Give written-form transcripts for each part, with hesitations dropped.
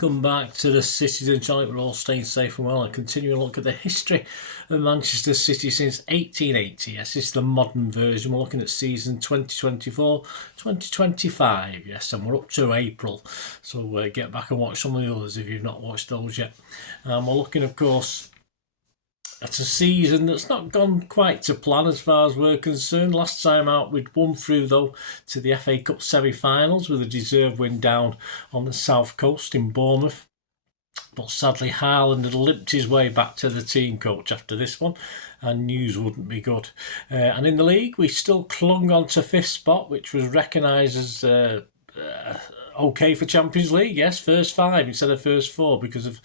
welcome back to the Citizen Channel. We're all staying safe and well and continuing to look at the history of Manchester City since 1880. Yes, this is the modern version. We're looking at season 2024-2025. Yes, and we're up to April. So get back and watch some of the others if you've not watched those yet. We're looking, of course, at a season that's not gone quite to plan as far as we're concerned. Last time out, we'd won through, though, to the FA Cup semi-finals with a deserved win down on the south coast in Bournemouth. But sadly, Haaland had limped his way back to the team coach after this one, and news wouldn't be good. And in the league, we still clung on to fifth spot, which was recognised as okay for Champions League. Yes, first five instead of first four because of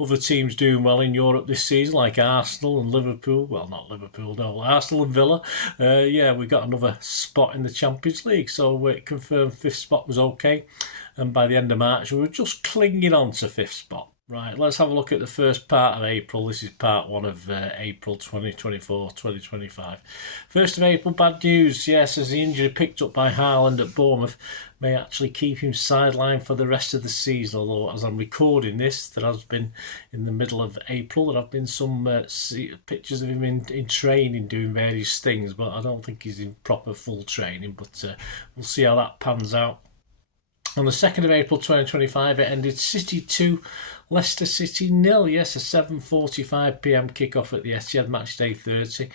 other teams doing well in Europe this season, like Arsenal and Liverpool. Well, not Liverpool, no. Arsenal and Villa. We got another spot in the Champions League. So it confirmed fifth spot was okay. And by the end of March, we were just clinging on to fifth spot. Right, let's have a look at the first part of April. This is part one of April 2024-2025. 1st of April, bad news. Yes, as the injury picked up by Haaland at Bournemouth may actually keep him sidelined for the rest of the season. Although, as I'm recording this, there has been, in the middle of April, there have been some pictures of him in training doing various things, but I don't think he's in proper full training. But we'll see how that pans out. On the 2nd of April 2025, it ended City 2, Leicester City 0. Yes, a 7:45pm kickoff at the Etihad, matchday 30.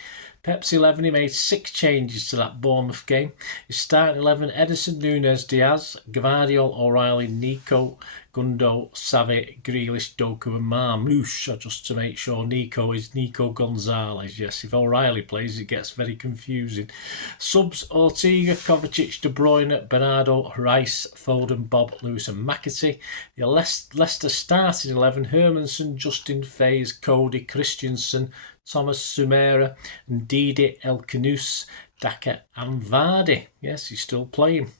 Pep's 11, he made 6 changes to that Bournemouth game. His starting 11, Ederson, Núñez, Diaz, Gvardiol, O'Reilly, Nico, Gundo, Savic, Grealish, Doku and Marmoush. Just to make sure, Nico is Nico Gonzalez. Yes, if O'Reilly plays, it gets very confusing. Subs, Ortega, Kovacic, De Bruyne, Bernardo, Rice, Foden, Bob, Lewis and McAtee. The Leicester starting 11, Hermansen, Justin, Faes, Cody, Christensen, Thomas Sumera, and Didi, El Kanous, Daka and Vardy. Yes, he's still playing.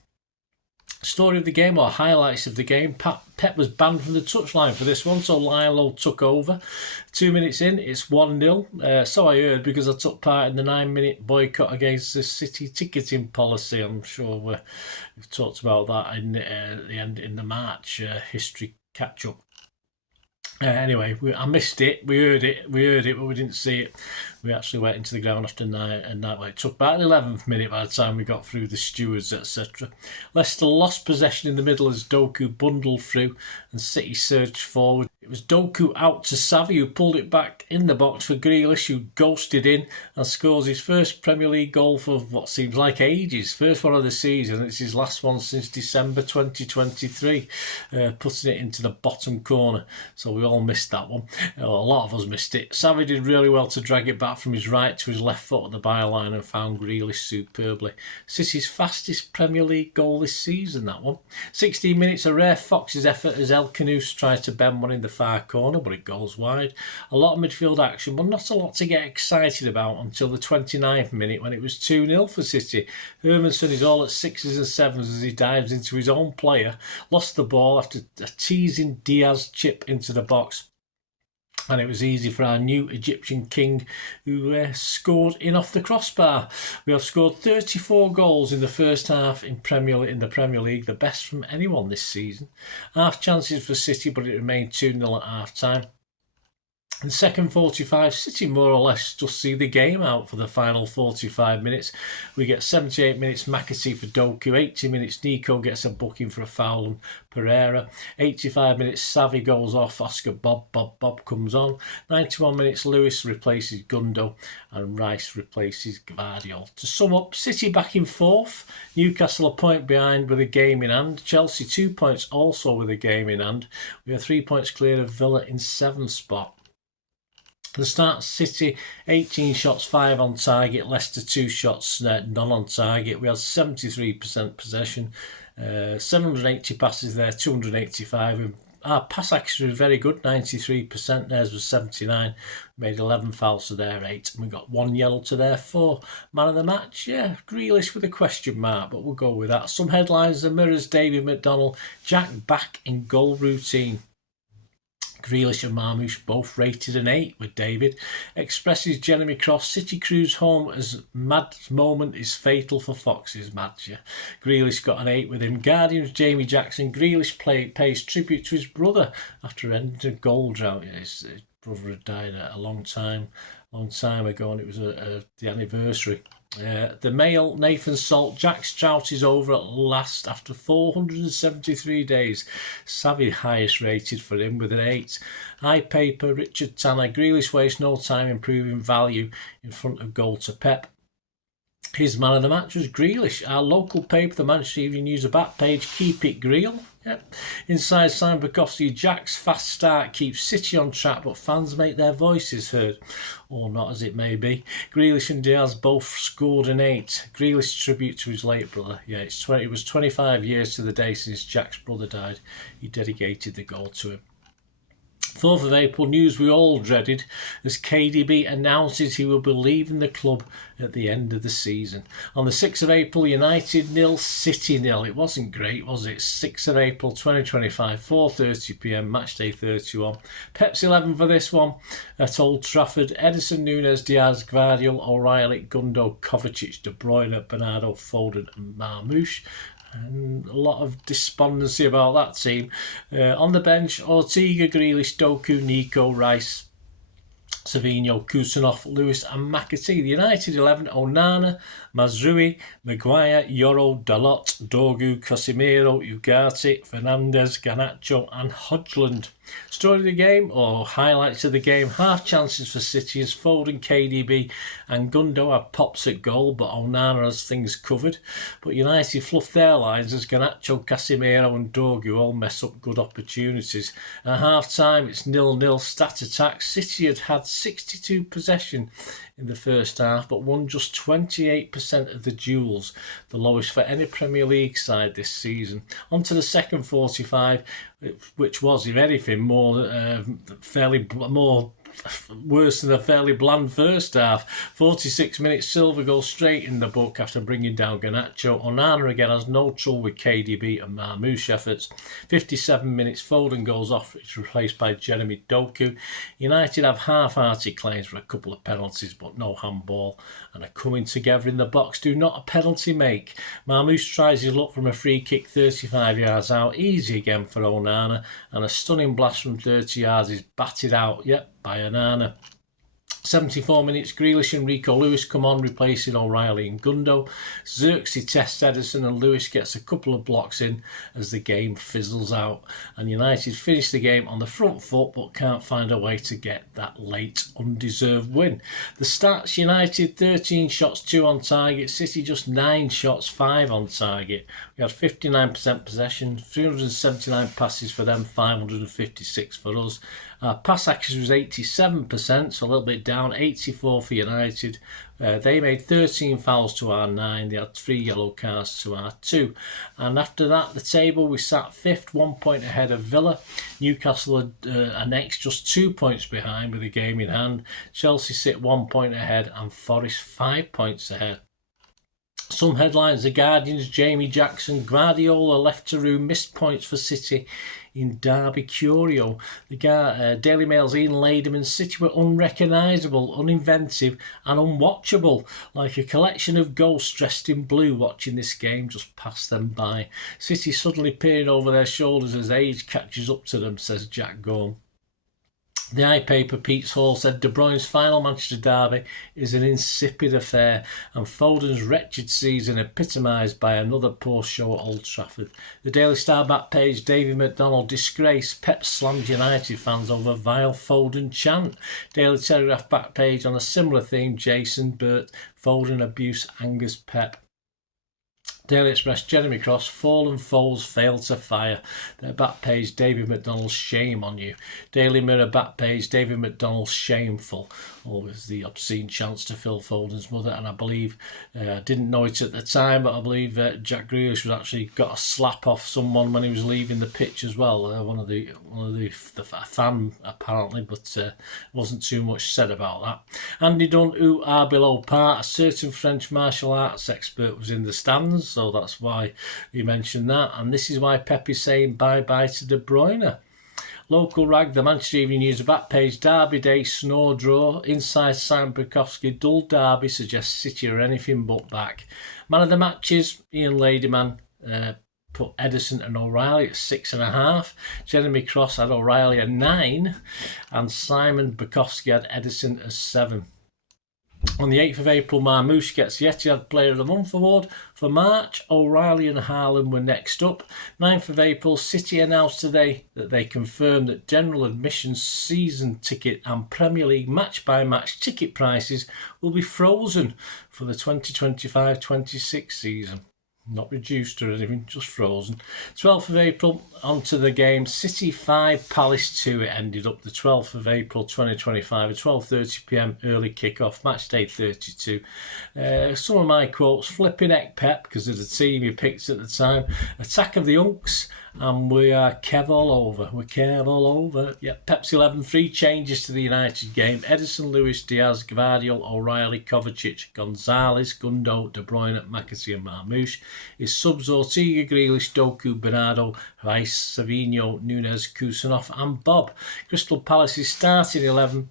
Story of the game, or highlights of the game. Pep was banned from the touchline for this one, so Lionel took over. 2 minutes in, it's 1-0. So I heard, because I took part in the 9-minute boycott against the City ticketing policy. I'm sure we've talked about that in the end in the March history catch-up. Anyway, I missed it. We heard it, but we didn't see it. We actually went into the ground after night. It took about the 11th minute by the time we got through the stewards, etc. Leicester lost possession in the middle as Doku bundled through and City surged forward. It was Doku out to Savi, who pulled it back in the box for Grealish, who ghosted in and scores his first Premier League goal for what seems like ages. First one of the season. It's his last one since December 2023, putting it into the bottom corner. So we all missed that one. A lot of us missed it. Savi did really well to drag it back from his right to his left foot at the byline and found Grealish superbly. City's fastest Premier League goal this season, that one. 16 minutes, a rare Fox's effort as El Kanous tries to bend one in the far corner, but it goes wide. A lot of midfield action, but not a lot to get excited about until the 29th minute when it was 2-0 for City. Hermansen is all at 6s and 7s as he dives into his own player, lost the ball after a teasing Diaz chip into the box. And it was easy for our new Egyptian king, who scored in off the crossbar. We have scored 34 goals in the first half in the Premier League, the best from anyone this season. Half chances for City, but it remained 2-0 at half time. In the second 45, City more or less just see the game out for the final 45 minutes. We get 78 minutes McAtee for Doku, 80 minutes Nico gets a booking for a foul on Pereira, 85 minutes Savi goes off, Oscar Bob comes on, 91 minutes Lewis replaces Gundo and Rice replaces Gvardiol. To sum up, City back in 4th, Newcastle a point behind with a game in hand, Chelsea 2 points also with a game in hand. We are 3 points clear of Villa in 7th spot. The start, City 18 shots, 5 on target. Leicester 2 shots, none on target. We had 73% possession, 780 passes there, 285. Our pass accuracy was very good, 93%. Theirs was 79. We made 11 fouls to their 8. And we got 1 yellow to their 4. Man of the match, yeah, Grealish with a question mark, but we'll go with that. Some headlines: the Mirrors, David McDonnell, Jack back in goal routine. Grealish and Marmoush both rated an 8 with David. Expresses Jeremy Cross, City cruise home as Mad's moment is fatal for Foxes. Mad's, yeah. Grealish got an 8 with him. Guardian's Jamie Jackson. Grealish pays tribute to his brother after ending a goal drought. Yeah, his brother had died a long time ago, and it was the anniversary. The Mail, Nathan Salt, Jack's drought is over at last after 473 days. Savvy highest rated for him with an 8. iPaper, Richard Tanner, Grealish wastes no time improving value in front of goal to Pep. His man of the match was Grealish. Our local paper, the Manchester Evening News, a back page, keep it Greel. Yep. Inside Simon Bukowski, Jack's fast start keeps City on track, but fans make their voices heard, or not as it may be. Grealish and Diaz both scored an 8. Grealish tribute to his late brother. Yeah, it was 25 years to the day since Jack's brother died. He dedicated the goal to him. 4th of April, news we all dreaded as KDB announces he will be leaving the club at the end of the season. On the 6th of April, United 0, City 0. It wasn't great, was it? 6th of April 2025, 4:30pm, matchday 31. Pep's 11 for this one at Old Trafford. Edison, Nunes, Diaz, Gvardiol, O'Reilly, Gundo, Kovacic, De Bruyne, Bernardo, Foden and Marmoush. And a lot of despondency about that team. On the bench, Ortega, Grealish, Doku, Nico, Rice, Savinho, Kusanov, Lewis and McAtee. The United 11, Onana, Mazrui, Maguire, Yoro, Dalot, Dorgu, Casemiro, Ugarte, Fernandez, Garnacho and Hodgland. Story of the game, or highlights of the game: half chances for City as Foden, KDB and Gundo have pops at goal, but Onana has things covered. But United fluff their lines as Garnacho, Casemiro and Dorgu all mess up good opportunities. At half time it's 0-0 stat attack. City had 62 possession in the first half, but won just 28% of the duels, the lowest for any Premier League side this season. On to the second 45, which was, if anything, worse than a fairly bland first half. 46 minutes, Silva goes straight in the book after bringing down Garnacho. Onana again has no trouble with KDB and Marmoush efforts. 57 minutes, Foden goes off, it's replaced by Jeremy Doku. United have half-hearted claims for a couple of penalties, but no handball, and are coming together in the box. Do not a penalty make. Marmoush tries his luck from a free kick 35 yards out, easy again for Onana, and a stunning blast from 30 yards is batted out, by Onana. 74 minutes, Grealish and Rico Lewis come on, replacing O'Reilly and Gundo. Xerxes tests Edison and Lewis gets a couple of blocks in as the game fizzles out. And United finish the game on the front foot but can't find a way to get that late undeserved win. The stats: United 13 shots, 2 on target. City just 9 shots, 5 on target. We had 59% possession, 379 passes for them, 556 for us. Pass accuracy was 87%, so a little bit down, 84 for United. They made 13 fouls to our 9. They had 3 yellow cards to our 2. And after that, the table, we sat 5th, 1 point ahead of Villa. Newcastle are next, just 2 points behind with a game in hand. Chelsea sit 1 point ahead and Forest 5 points ahead. Some headlines: The Guardian's Jamie Jackson, Guardiola left to room, missed points for City in Derby Curio. The Daily Mail's Ian Laderman, City were unrecognisable, uninventive and unwatchable, like a collection of ghosts dressed in blue watching this game just pass them by. City suddenly peering over their shoulders as age catches up to them, says Jack Gorm. The iPaper, Pete's Hall, said De Bruyne's final Manchester derby is an insipid affair and Foden's wretched season epitomised by another poor show at Old Trafford. The Daily Star back page, David McDonnell, disgrace, Pep slammed United fans over vile Foden chant. Daily Telegraph back page on a similar theme, Jason Burt, Foden abuse angers Pep. Daily Express, Jeremy Cross, fallen foes fail to fire. Their back page, David McDonnell's shame on you. Daily Mirror back page, David McDonnell's shameful. Always the obscene chance to Phil Foden's mother, and I believe, didn't know it at the time, but I believe Jack Grealish was actually got a slap off someone when he was leaving the pitch as well. One of the fan apparently, but wasn't too much said about that. Andy Dunn, who are below par, a certain French martial arts expert was in the stands, so that's why he mentioned that. And this is why Pep is saying bye-bye to De Bruyne. Local rag, the Manchester Evening News, back page, Derby Day, Snow Draw, inside Simon Bukowski, dull Derby suggests City are anything but back. Man of the matches, Ian Ladyman, put Edison and O'Reilly at 6.5. Jeremy Cross had O'Reilly at 9, and Simon Bukowski had Edison at 7. On the 8th of April, Marmouche gets the Etihad Player of the Month award. For March, O'Reilly and Haaland were next up. 9th of April, City announced today that they confirmed that general admission, season ticket and Premier League match-by-match ticket prices will be frozen for the 2025-26 season. Not reduced or anything, just frozen. 12th of April, onto the game. City 5, Palace 2. It ended up the 12th of April 2025 at 12:30pm early kickoff, match day 32. Some of my quotes: flipping heck Pep, because of the team he picked at the time. Attack of the Unks, and we are Kev all over. We're Kev all over. Yeah, Pep's 11, 3 changes to the United game. Edison, Lewis, Diaz, Gvardiol, O'Reilly, Kovacic, Gonzalez, Gundo, De Bruyne, McAtee and Marmouche. His subs: Ortega, Grealish, Doku, Bernardo, Rice, Savino, Nunes, Kusanov and Bob. Crystal Palace's starting 11: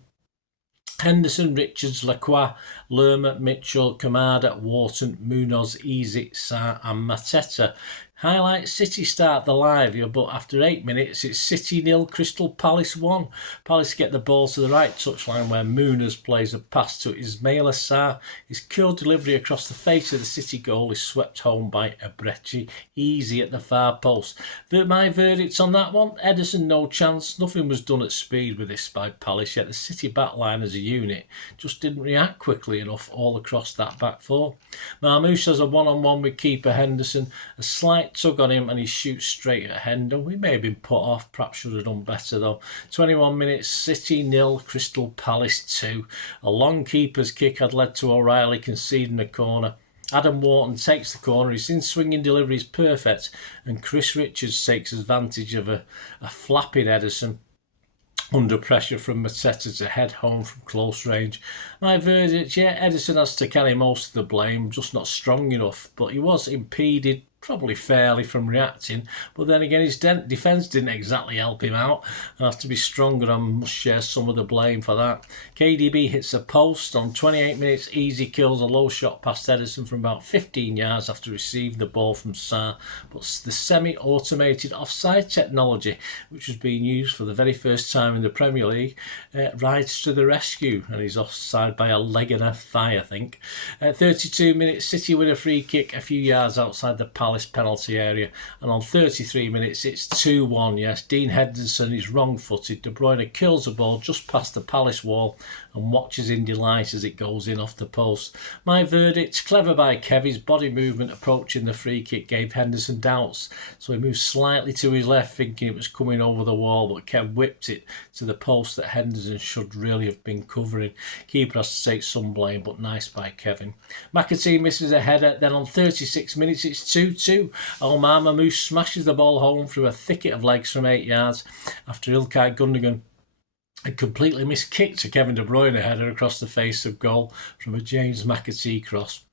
Henderson, Richards, Lacroix, Lerma, Mitchell, Kamada, Wharton, Munoz, Easy, Sarr and Mateta. Highlight: City start the live here, but after 8 minutes it's City 0, Crystal Palace 1. Palace get the ball to the right touchline where Munoz plays a pass to Ismail Sarr. His cool delivery across the face of the City goal is swept home by Abrechi. Easy at the far post. My verdicts on that one: Edison, no chance. Nothing was done at speed with this by Palace, yet the City backline as a unit just didn't react quickly enough all across that back four. Marmouche has a one-on-one with keeper Henderson. A slight tug on him and he shoots straight at Hendo. We may have been put off, perhaps should have done better though. 21 minutes, City 0, Crystal Palace 2. A long keeper's kick had led to O'Reilly conceding a corner. Adam Wharton takes the corner, his in-swinging delivery is perfect, and Chris Richards takes advantage of a flapping Edison under pressure from Mateta to head home from close range. My verdict: yeah, Edison has to carry most of the blame, just not strong enough, but he was impeded probably fairly from reacting, but then again his defence didn't exactly help him out. I have to be stronger and must share some of the blame for that. KDB hits a post on 28 minutes. Easy kills a low shot past Edison from about 15 yards after receiving the ball from Sarr, but the semi-automated offside technology, which was being used for the very first time in the Premier League, rides to the rescue, and he's offside by a leg and a thigh, I think. 32 minutes, City win a free kick a few yards outside the Palace penalty area, and on 33 minutes it's 2-1. Yes, Dean Henderson is wrong-footed. De Bruyne kills the ball just past the Palace wall and watches in delight as it goes in off the post. My verdict: clever by Kev. His body movement approaching the free kick gave Henderson doubts, so he moved slightly to his left thinking it was coming over the wall, but Kev whipped it to the post that Henderson should really have been covering. Keeper has to take some blame, but nice by Kevin. McAtee misses a header, then on 36 minutes it's 2-2. Marmouche smashes the ball home through a thicket of legs from 8 yards after Ilkay Gundogan had completely miskicked a Kevin De Bruyne header across the face of goal from a James McAtee cross.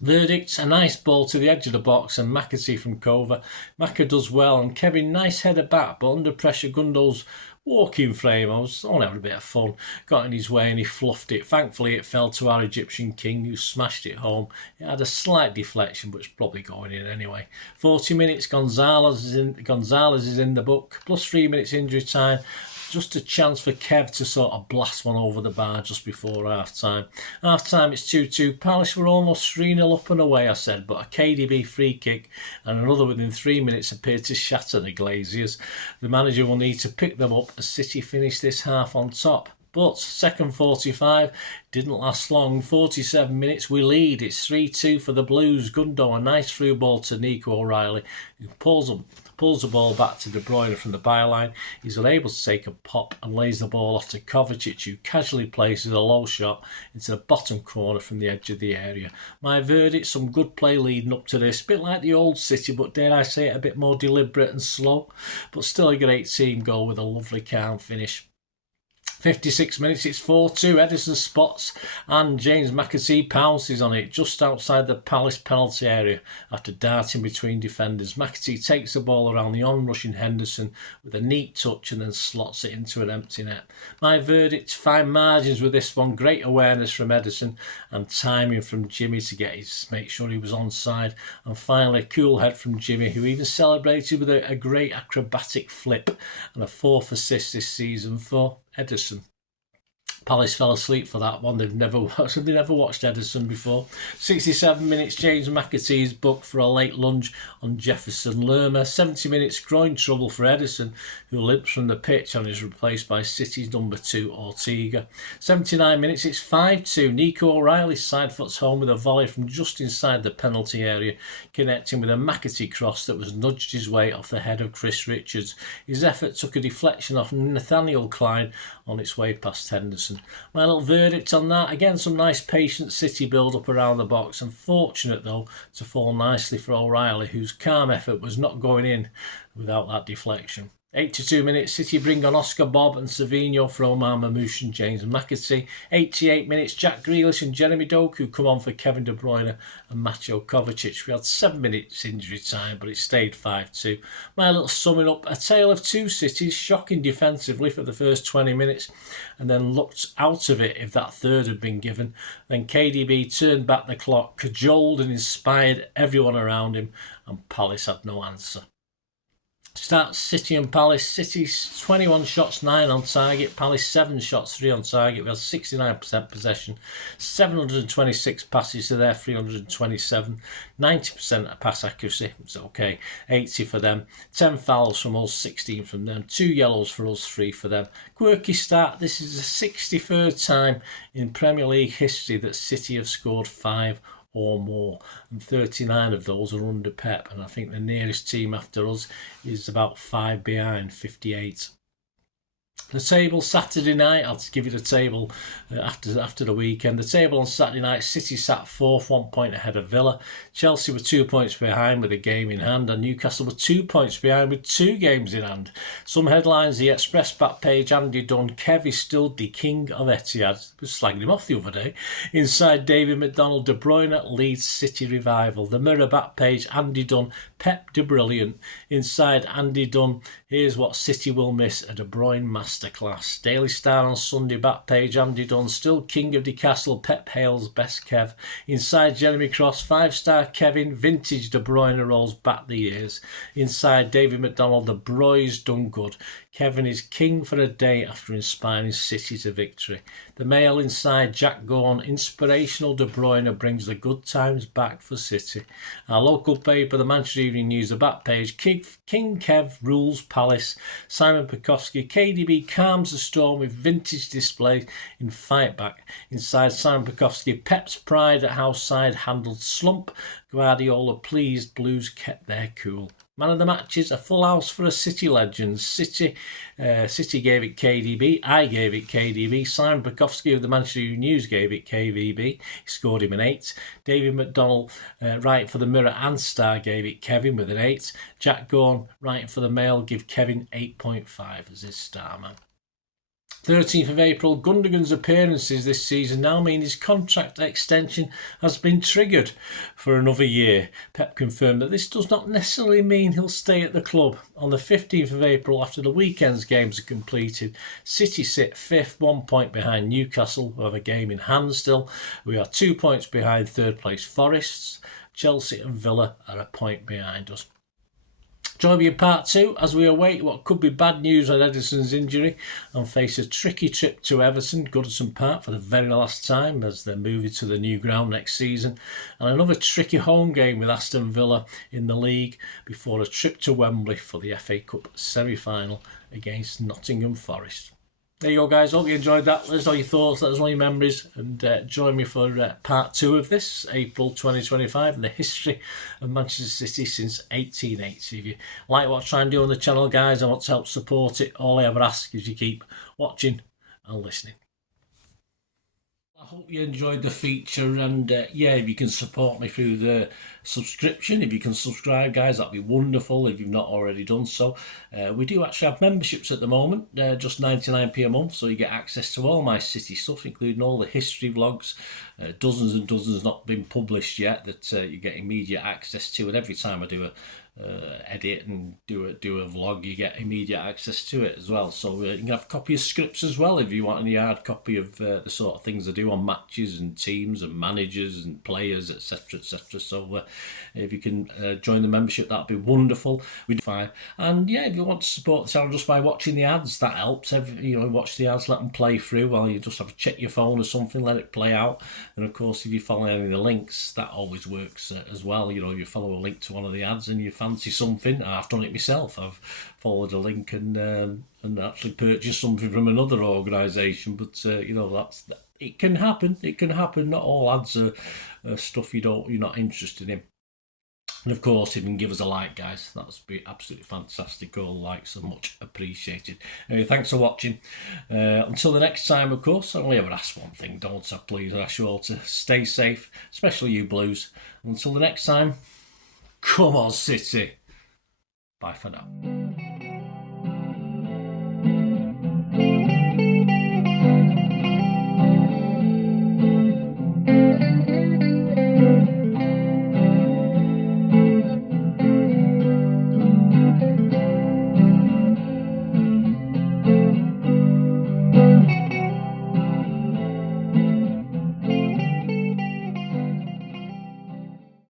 Verdict: a nice ball to the edge of the box and McAtee from Cova. Macca does well and Kevin nice header back, but under pressure Gundo's walking frame, I was only having a bit of fun, got in his way and he fluffed it. Thankfully it fell to our Egyptian king, who smashed it home. It had a slight deflection, but it's probably going in anyway. 40 minutes, Gonzalez is in the book, plus 3 minutes injury time. Just a chance for Kev to sort of blast one over the bar just before half-time. Half-time, it's 2-2. Palace were almost 3-0 up and away, I said, but a KDB free kick and another within 3 minutes appeared to shatter the Glaziers. The manager will need to pick them up as City finish this half on top. But second 45 didn't last long. 47 minutes, we lead. It's 3-2 for the Blues. Gundo, a nice through ball to Nico O'Reilly, who pulls the ball back to De Bruyne from the byline. He's unable to take a pop and lays the ball off to Kovacic, who casually places a low shot into the bottom corner from the edge of the area. My verdict: some good play leading up to this. A bit like the old City, but dare I say it, a bit more deliberate and slow. But still a great team goal with a lovely calm finish. 56 minutes, it's 4-2. Edison spots and James McAtee pounces on it just outside the Palace penalty area after darting between defenders. McAtee takes the ball around the on-rushing Henderson with a neat touch and then slots it into an empty net. My verdict, fine margins with this one. Great awareness from Edison and timing from Jimmy to make sure he was onside. And finally, a cool head from Jimmy, who even celebrated with a great acrobatic flip and a 4th assist this season for Edison. Palace fell asleep for that one. They've never watched Edison before. 67 minutes, James McAtee is booked for a late lunge on Jefferson Lerma. 70 minutes, groin trouble for Edison, who limps from the pitch and is replaced by City's number 2, Ortega. 79 minutes, it's 5-2. Nico O'Reilly's side foots home with a volley from just inside the penalty area, connecting with a McAtee cross that was nudged his way off the head of Chris Richards. His effort took a deflection off Nathaniel Klein on its way past Henderson. My little verdict on that, again, some nice patient City build-up around the box. Unfortunate, though, to fall nicely for O'Reilly, whose calm effort was not going in without that deflection. 82 minutes, City bring on Oscar Bob and Savinho for Omar Mamouche and James McAtee. 88 minutes, Jack Grealish and Jeremy Doku come on for Kevin De Bruyne and Macho Kovacic. We had 7 minutes injury time, but it stayed 5-2. My little summing up, a tale of two cities, shocking defensively for the first 20 minutes and then looked out of it if that third had been given. Then KDB turned back the clock, cajoled and inspired everyone around him, and Palace had no answer. Starts City and Palace. City's 21 shots, 9 on target. Palace 7 shots, 3 on target. We had 69% possession, 726 passes to their 327, 90% pass accuracy. It's okay. 80 for them. 10 fouls from us, 16 from them. 2 yellows for us, 3 for them. Quirky start. This is the 63rd time in Premier League history that City have scored 5 or more, and 39 of those are under Pep, and I think the nearest team after us is about 5 behind, 58. The table Saturday night, I'll give you the table after the weekend. The table on Saturday night, City sat 4th, 1 point ahead of Villa. Chelsea were 2 points behind with a game in hand, and Newcastle were 2 points behind with 2 games in hand. Some headlines, the Express back page, Andy Dunn, Kev is still the king of Etihad. We slagged him off the other day. Inside, David McDonald, De Bruyne leads City revival. The Mirror back page, Andy Dunn, Pep de Brilliant. Inside, Andy Dunn, here's what City will miss, a De Bruyne masterclass. Daily Star on Sunday back page, Andy Dunn, still king of the castle, Pep hails best Kev. Inside, Jeremy Cross, 5-star Kevin, vintage De Bruyne rolls back the years. Inside, David McDonald, the Broy's done good. Kevin is king for a day after inspiring City to victory. The Mail inside, Jack Gorn, inspirational De Bruyne brings the good times back for City. Our local paper, the Manchester Evening News, the back page, King Kev rules Palace. Simon Pekowski, KDB calms the storm with vintage display in fight back. Inside, Simon Pekowski, Pep's pride at house side handled slump. Guardiola pleased, Blues kept their cool. Man of the matches, a full house for a City legend. City gave it KDB. I gave it KDB. Simon Pekowski of the Manchester Evening News gave it KVB. He scored him an 8. David McDonald, writing for the Mirror and Star, gave it Kevin with an 8. Jack Gorn, writing for the Mail, give Kevin 8.5 as his star man. 13th of April, Gundogan's appearances this season now mean his contract extension has been triggered for another year. Pep confirmed that this does not necessarily mean he'll stay at the club. On the 15th of April, after the weekend's games are completed, City sit 5th, 1 point behind Newcastle, who have a game in hand still. We are 2 points behind third place Forest. Chelsea and Villa are a point behind us. Join me in part 2 as we await what could be bad news on Edison's injury and face a tricky trip to Everton, Goodison Park, for the very last time as they're moving to the new ground next season, and another tricky home game with Aston Villa in the league before a trip to Wembley for the FA Cup semi-final against Nottingham Forest. There you go, guys. Hope you enjoyed that. Let us know your thoughts, let us know your memories, and join me for part 2 of this, April 2025, and the history of Manchester City since 1880. If you like what I try and do on the channel, guys, and want to help support it, all I ever ask is you keep watching and listening. hope you enjoyed the feature, and yeah, if you can support me through the subscription, if you can subscribe, guys, that'd be wonderful if you've not already done so. We do actually have memberships at the moment, just 99p a month, so you get access to all my city stuff, including all the history vlogs, dozens and dozens not been published yet that you get immediate access to, and every time I do a edit and do a vlog, you get immediate access to it as well. So you can have a copy of scripts as well if you want any hard copy of the sort of things I do on matches and teams and managers and players, etc. So if you can join the membership, that'd be wonderful. We do fine. And yeah, if you want to support the channel just by watching the ads, that helps. Watch the ads, let them play through while you just have to check your phone or something, let it play out. And of course, if you follow any of the links, that always works as well. If you follow a link to one of the ads and you fancy something, I've done it myself. I've followed a link and actually purchased something from another organisation. But it can happen. It can happen. Not all ads are stuff you're not interested in. And of course, if you can give us a like, guys, that would be absolutely fantastic. All likes are much appreciated. Anyway, thanks for watching. Until the next time, of course, I only ever ask one thing, don't I? Please, I ask you all to stay safe, especially you Blues. Until the next time, come on, City. Bye for now.